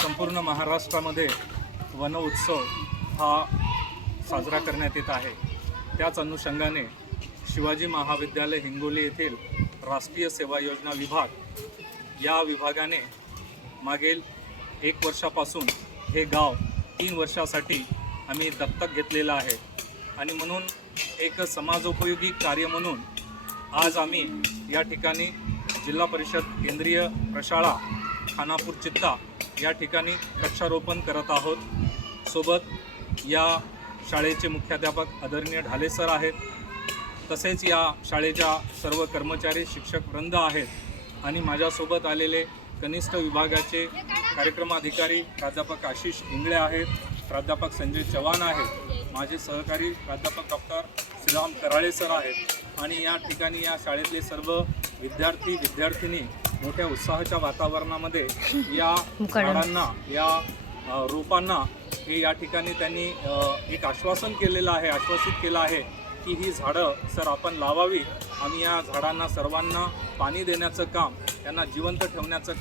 संपूर्ण महाराष्ट्रामध्ये वन उत्सव हा साजरा करण्यात येत आहे. त्याच अनुषंगाने शिवाजी महाविद्यालय हिंगोली येथील राष्ट्रीय सेवा योजना विभाग या विभागाने मागील एक वर्षापासून हे गाव तीन वर्षासाठी आम्ही दत्तक घेतलेलं आहे. आणि म्हणून एक समाजोपयोगी कार्य म्हणून आज आम्ही या ठिकाणी जिल्हा परिषद केंद्रीय प्रशाळा खानापूर चित्ता या ठिकाणी वृक्षारोपण करत आहोत. सोबत या शाळेचे मुख्याध्यापक आदरणीय ढाले सर आहेत. तसेच या शाळेच्या सर्व कर्मचारी शिक्षक वृंद आहेत आणि माझ्यासोबत आलेले कनिष्ठ विभागाचे कार्यक्रम अधिकारी प्राध्यापक आशिष इंगळे आहेत. प्राध्यापक संजय चव्हाण आहेत. माझे सहकारी प्राध्यापक डॉक्टर श्रीराम कराळे सर आहेत. आणि या ठिकाणी या शाळेतले सर्व विद्यार्थी विद्यार्थिनी मोठ्या उत्साहाच्या वातावरणामध्ये या झाडांना या रोपांना हे या ठिकाणी त्यांनी एक आश्वासन केलेलं आहे आश्वासित केलं आहे की ही झाडं सर आपण लावावी. आम्ही या झाडांना सर्वांना पाणी देण्याचं काम त्यांना जिवंत ठेवण्याचं काम